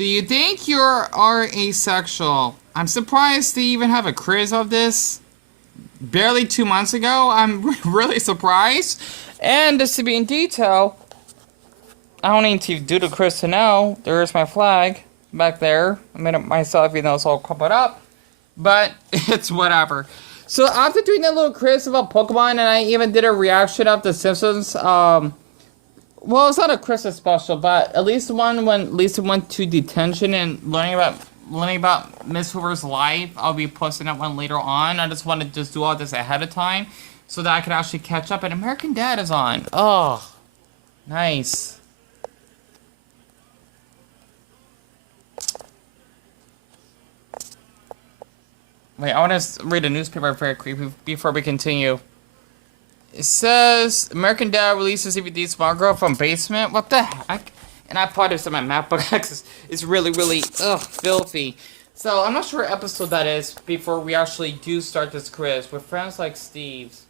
Do you think you are asexual? I'm surprised they even have a quiz of this. Barely 2 months ago, I'm really surprised. And just to be in detail, I don't need to do the quiz to know. There's my flag back there. I made it myself, even though it's all crumpled up. But it's whatever. So after doing that little quiz about Pokemon, and I even did a reaction of The Simpsons, well, it's not a Christmas special, but at least one when Lisa went to detention and learning about Miss Hoover's life. I'll be posting that one later on. I just wanted to just do all this ahead of time so that I could actually catch up. And American Dad is on. Oh, nice. Wait, I want to read a newspaper very quickly before we continue. It says, American Dad releases DVD Small Girl from basement. What the heck? And I apologize to my MacBook because it's really, really, filthy. So, I'm not sure what episode that is before we actually do start this quiz. With friends like Steve's.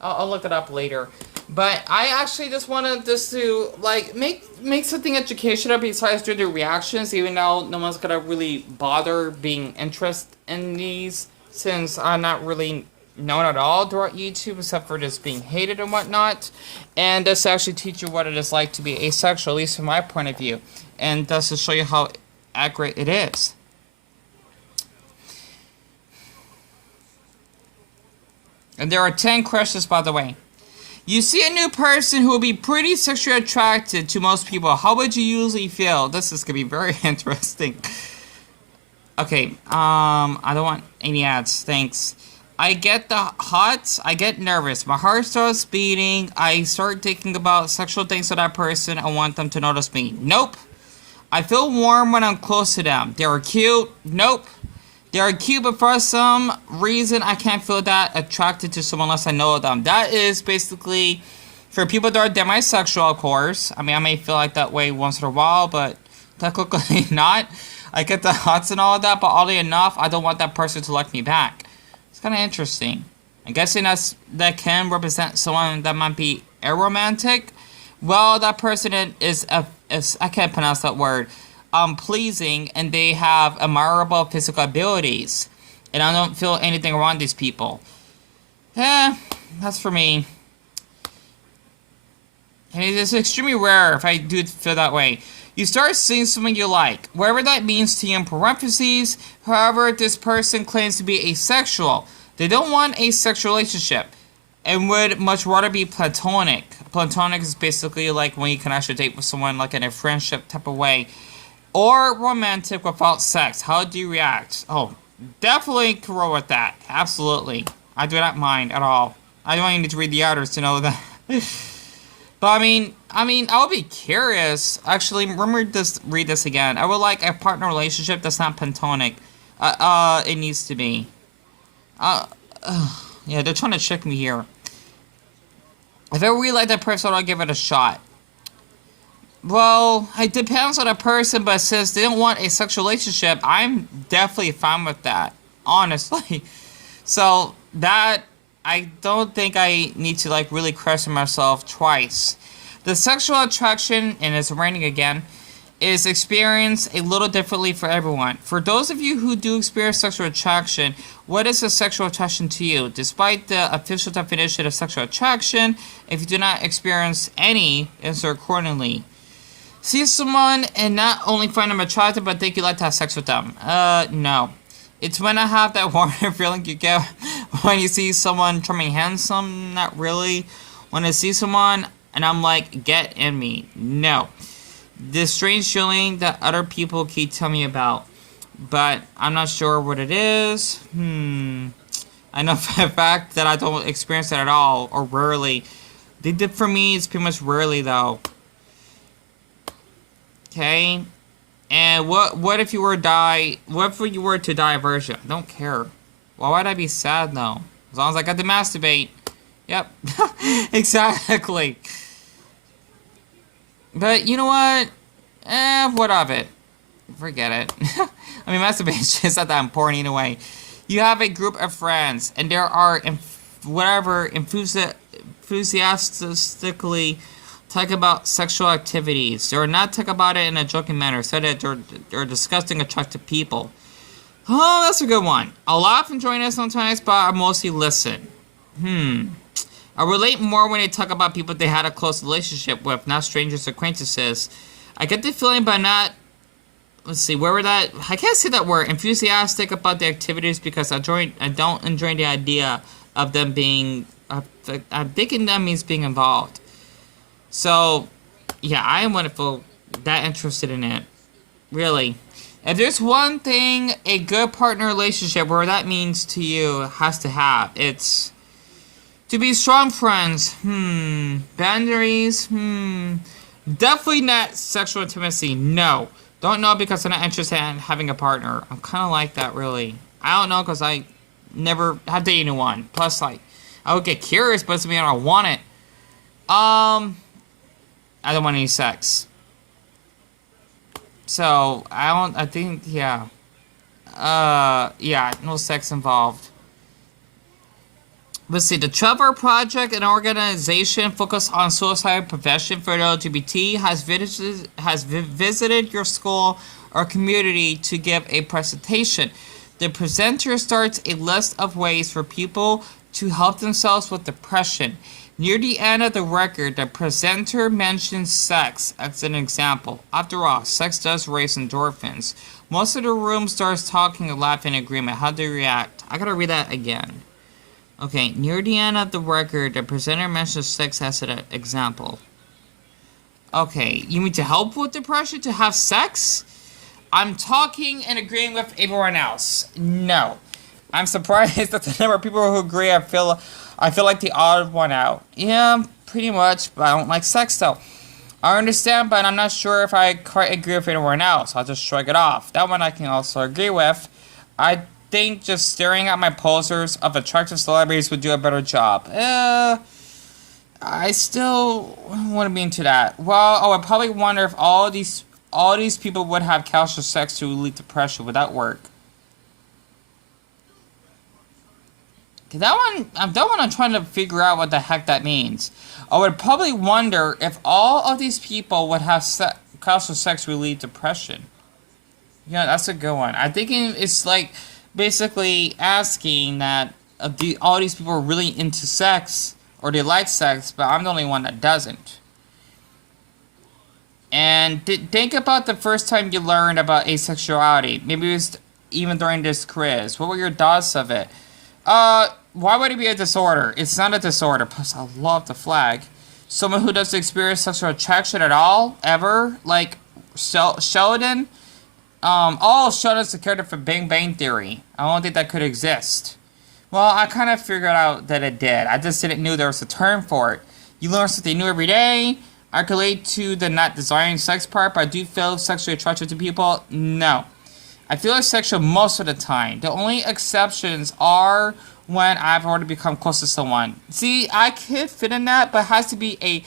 I'll look it up later. But I actually just wanted this to, like, make something educational besides do the reactions, even though no one's gonna really bother being interested in these, since I'm not really known at all throughout YouTube, except for just being hated and whatnot. And this actually teach you what it is like to be asexual, at least from my point of view. And thus to show you how accurate it is. And there are 10 questions, by the way. You see a new person who will be pretty sexually attracted to most people. How would you usually feel? This is going to be very interesting. Okay, I don't want any ads. Thanks. I get the hot. I get nervous. My heart starts beating. I start thinking about sexual things to that person. I want them to notice me. Nope. I feel warm when I'm close to them. They're cute. Nope. They are cute, but for some reason, I can't feel that attracted to someone unless I know them. That is basically, for people that are demisexual, of course. I mean, I may feel like that way once in a while, but technically not. I get the hots and all of that, but oddly enough, I don't want that person to like me back. It's kind of interesting. I'm guessing that can represent someone that might be aromantic. Well, that person is I can't pronounce that word. Pleasing, and they have admirable physical abilities. And I don't feel anything wrong with these people. That's for me. And it is extremely rare if I do feel that way. You start seeing someone you like, whatever that means to you in parentheses. However, this person claims to be asexual. They don't want a sexual relationship and would much rather be platonic. Platonic is basically like when you can actually date with someone like in a friendship type of way. Or romantic without sex. How do you react? Oh, definitely can roll with that. Absolutely. I do not mind at all. I don't even need to read the others to know that. But I mean, I would be curious. Actually, read this again. I would like a partner relationship that's not platonic. It needs to be. Yeah, they're trying to trick me here. If I really like that person, I'll give it a shot. Well, it depends on the person, but since they don't want a sexual relationship, I'm definitely fine with that, honestly. So, that, I don't think I need to, like, really question myself twice. The sexual attraction, and it's raining again, is experienced a little differently for everyone. For those of you who do experience sexual attraction, what is a sexual attraction to you? Despite the official definition of sexual attraction, if you do not experience any, answer accordingly. See someone and not only find them attractive, but think you like to have sex with them. No. It's when I have that warm feeling you get when you see someone charming, handsome. Not really. When I see someone and I'm like, get in me. No. This strange feeling that other people keep telling me about. But I'm not sure what it is. I know for a fact that I don't experience it at all, or rarely. For me, it's pretty much rarely, though. Okay, and what if you were die? What if you were to die of virgin? I don't care. Why would I be sad though? As long as I got to masturbate. Yep, exactly. But you know what? What of it? Forget it. I mean, masturbation is not that important anyway. You have a group of friends, and there are enthusiastically talk about sexual activities. They are not talk about it in a joking manner. Said that they're disgusting, attractive people. Oh, that's a good one. I laugh and join us sometimes, but I mostly listen. I relate more when they talk about people they had a close relationship with, not strangers, acquaintances. I get the feeling, but not. Let's see, where were that? I can't say that word. Enthusiastic about the activities because I don't enjoy the idea of them being. I'm thinking that means being involved. So, yeah, I wouldn't feel that interested in it. Really. If there's one thing a good partner relationship, where that means to you, has to have, it's to be strong friends. Boundaries. Definitely not sexual intimacy. No. Don't know because I'm not interested in having a partner. I'm kind of like that, really. I don't know because I never have dated anyone. Plus, like, I would get curious, but it doesn't mean I don't want it. I don't want any sex. So, I think, yeah. Yeah, no sex involved. Let's see, the Trevor Project, an organization focused on suicide prevention for the LGBT, has visited your school or community to give a presentation. The presenter starts a list of ways for people to help themselves with depression. Near the end of the record, the presenter mentions sex as an example. After all, sex does raise endorphins. Most of the room starts talking and laughing in agreement. How do you react? I gotta read that again. Okay, near the end of the record, the presenter mentions sex as an example. Okay, you mean to help with depression? To have sex? I'm talking and agreeing with everyone else. No. I'm surprised that the number of people who agree. I feel like the odd one out. Yeah, pretty much, but I don't like sex though. I understand, but I'm not sure if I quite agree with anyone else. I'll just shrug it off. That one I can also agree with. I think just staring at my posters of attractive celebrities would do a better job. I still wouldn't be into that. Well, I would probably wonder if all these people would have casual sex to relieve depression. Would that work? That one I'm trying to figure out what the heck that means. I would probably wonder if all of these people would have casual sex relieve depression. Yeah, that's a good one. I'm thinking it's like basically asking that all these people are really into sex or they like sex, but I'm the only one that doesn't. And think about the first time you learned about asexuality. Maybe it was even during this quiz. What were your thoughts of it? Why would it be a disorder? It's not a disorder. Plus, I love the flag. Someone who doesn't experience sexual attraction at all, ever, like Sheldon. Sheldon's the character for Big Bang Theory. I don't think that could exist. Well, I kind of figured out that it did. I just didn't know there was a term for it. You learn something new every day. I can relate to the not desiring sex part, but I do feel sexually attracted to people. No. I feel asexual most of the time. The only exceptions are when I've already become close to someone. See, I could fit in that, but it has to be a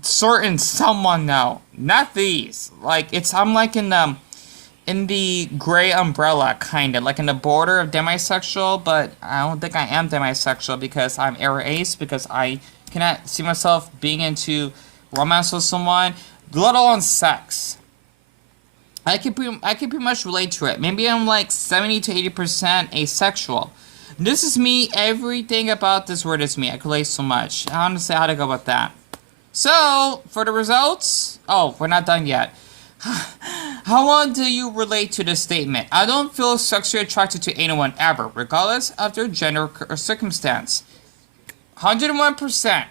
certain someone though. Not these. Like, I'm like in the gray umbrella, kind of. Like in the border of demisexual, but I don't think I am demisexual because I'm ace, because I cannot see myself being into romance with someone, let alone sex. I can pretty much relate to it. Maybe I'm like 70 to 80% asexual. This is me. Everything about this word is me. I can relate so much. I don't know how to go about that. So, for the results... Oh, we're not done yet. How long do you relate to this statement? I don't feel sexually attracted to anyone ever, regardless of their gender or circumstance. 101%.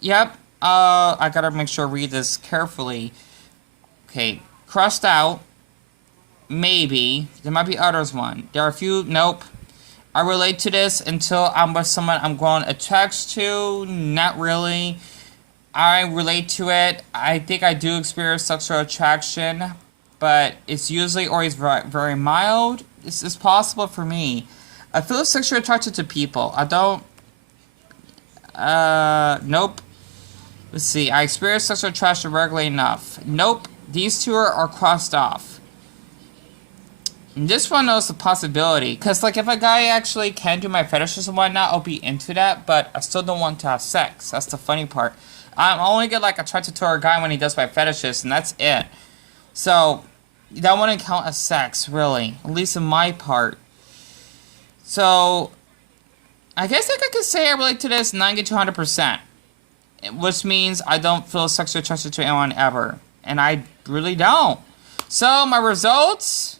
Yep. I gotta make sure I read this carefully. Okay. Crossed out. Maybe. There might be others one. There are a few. Nope. I relate to this until I'm with someone I'm going to text to. Not really. I relate to it. I think I do experience sexual attraction, but it's usually always very, very mild. This is possible for me. I feel sexually attracted to people. I don't... Nope. Let's see. I experience sexual attraction regularly enough. Nope. These two are crossed off. And this one knows the possibility. Because, like, if a guy actually can do my fetishes and whatnot, I'll be into that. But I still don't want to have sex. That's the funny part. I'm only get like attracted to a guy when he does my fetishes, and that's it. So that wouldn't count as sex, really, at least in my part. So I guess I could say I relate to this 90 to 100%, which means I don't feel sexually attracted to anyone ever, and I really don't. So my results,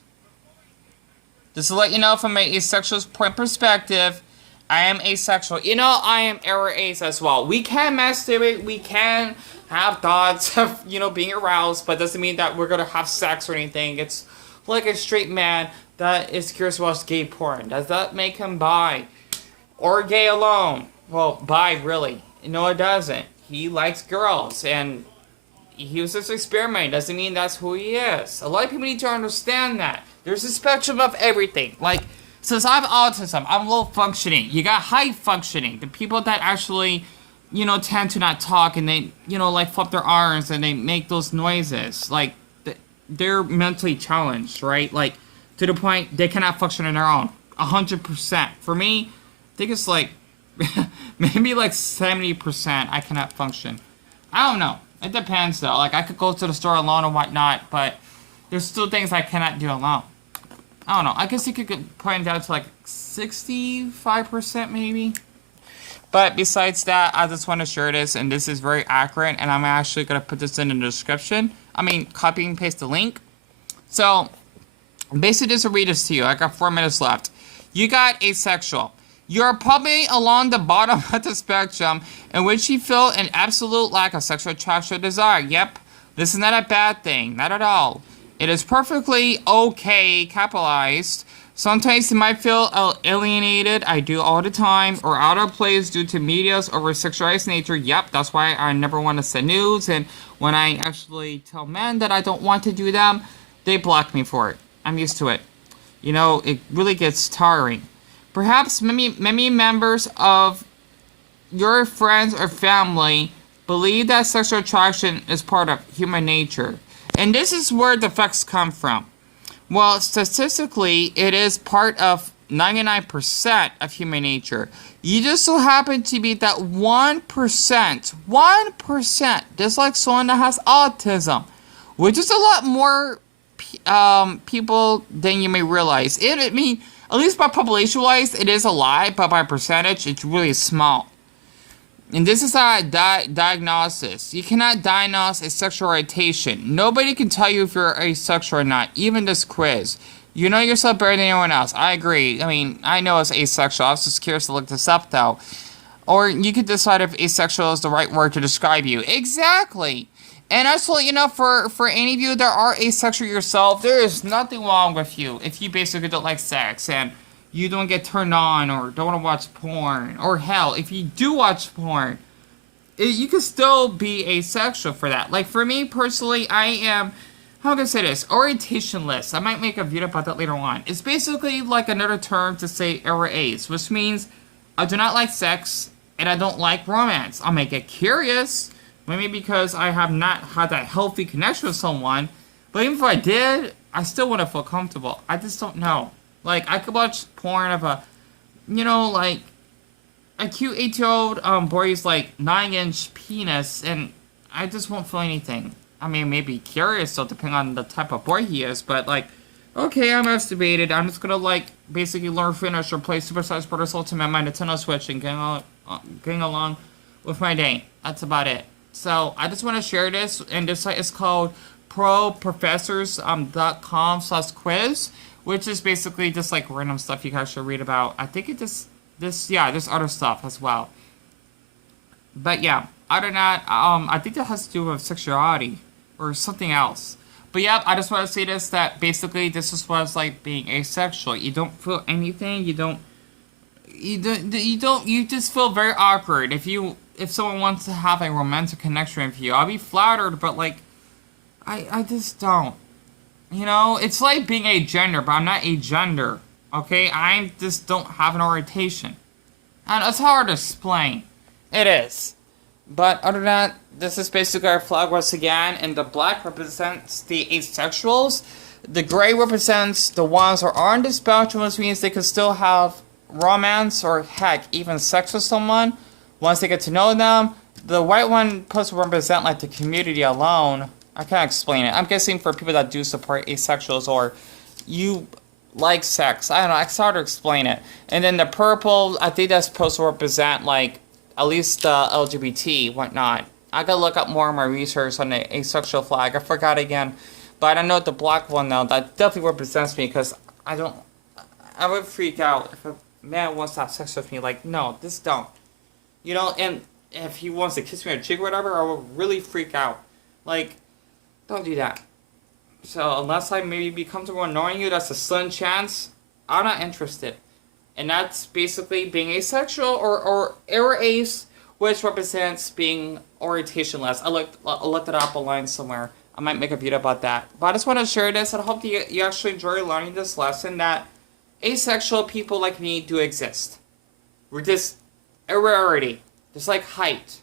just to let you know from an asexual point perspective, I am asexual. You know, I am error ace as well. We can masturbate, we can have thoughts of, you know, being aroused, but doesn't mean that we're gonna have sex or anything. It's like a straight man that is curious to watch gay porn. Does that make him bi? Or gay alone? Well, bi, really. No, it doesn't. He likes girls, and he was just experimenting. Doesn't mean that's who he is. A lot of people need to understand that. There's a spectrum of everything. Like, since I have autism, I'm low functioning. You got high functioning. The people that actually, you know, tend to not talk, and they, you know, like flip their arms and they make those noises. Like, they're mentally challenged, right? Like, to the point they cannot function on their own. 100%. For me, I think it's like, maybe like 70% I cannot function. I don't know. It depends though. Like, I could go to the store alone or whatnot, but there's still things I cannot do alone. I don't know. I guess you could point it down to like 65% maybe. But besides that, I just want to share this, and this is very accurate, and I'm actually going to put this in the description. I mean, copy and paste the link. So, basically just to read this to you. I got 4 minutes left. You got asexual. You're probably along the bottom of the spectrum in which you feel an absolute lack of sexual attraction or desire. Yep, this is not a bad thing. Not at all. It is perfectly okay, capitalized. Sometimes you might feel alienated, I do all the time, or out of place due to media's over-sexualized nature. Yep, that's why I never want to send nudes, and when I actually tell men that I don't want to do them, they block me for it. I'm used to it. You know, it really gets tiring. Perhaps many members of your friends or family believe that sexual attraction is part of human nature. And this is where the facts come from. Well, statistically, it is part of 99% of human nature. You just so happen to be that 1%, just like someone that has autism, which is a lot more people than you may realize. I mean, at least by population-wise, it is a lot, but by percentage, it's really small. And this is a diagnosis. You cannot diagnose a sexual orientation. Nobody can tell you if you're asexual or not, even this quiz. You know yourself better than anyone else. I agree. I mean, I know it's asexual. I was just curious to look this up, though. Or you could decide if asexual is the right word to describe you. Exactly. And actually, you know, for any of you that are asexual yourself, there is nothing wrong with you if you basically don't like sex and you don't get turned on or don't want to watch porn. Or hell, if you do watch porn, you can still be asexual for that. Like, for me personally, I am, how can I say this, orientationless. I might make a video about that later on. It's basically like another term to say error ace, which means I do not like sex and I don't like romance. I may get curious, maybe because I have not had that healthy connection with someone, but even if I did, I still wouldn't feel comfortable. I just don't know. Like, I could watch porn of a, you know, like, a cute 8-year-old boy's, like, 9-inch penis, and I just won't feel anything. I mean, maybe curious, so depending on the type of boy he is, but, like, okay, I'm masturbated, I'm just gonna, like, basically learn Finish or play Super Size Brothers Ultimate on my Nintendo Switch and getting along with my day. That's about it. So, I just want to share this, and this site is called proprofessors.com/quiz, which is basically just like random stuff you guys should read about. I think it just, there's other stuff as well. But yeah, other than that, I think that has to do with sexuality or something else. But yeah, I just want to say this, that basically this is what it's like being asexual. You don't feel anything, you just feel very awkward. If someone wants to have a romantic connection with you, I'll be flattered, but like, I just don't. You know, it's like being a gender, but I'm not a gender, okay? I just don't have an orientation. And it's hard to explain. It is. But other than that, this is basically our flag once again, and the black represents the asexuals. The gray represents the ones who are on the spectrum, which means they could still have romance or, heck, even sex with someone once they get to know them. the white one supposed to represent like the community alone. I can't explain it. I'm guessing for people that do support asexuals or you like sex. I don't know. It's hard to explain it. And then the purple, I think that's supposed to represent like at least the LGBT, whatnot. I gotta look up more of my research on the asexual flag. I forgot again. But I know the black one though, that definitely represents me because I would freak out if a man wants to have sex with me. Like, no, this don't. You know, and if he wants to kiss me on the cheek or whatever, I would really freak out. Like, don't do that. So unless I maybe be comfortable knowing you, that's a slim chance. I'm not interested. And that's basically being asexual or ace, which represents being orientationless. I looked it up online somewhere. I might make a video about that. But I just want to share this, and I hope you actually enjoy learning this lesson that asexual people like me do exist. We're just a rarity. Just like height.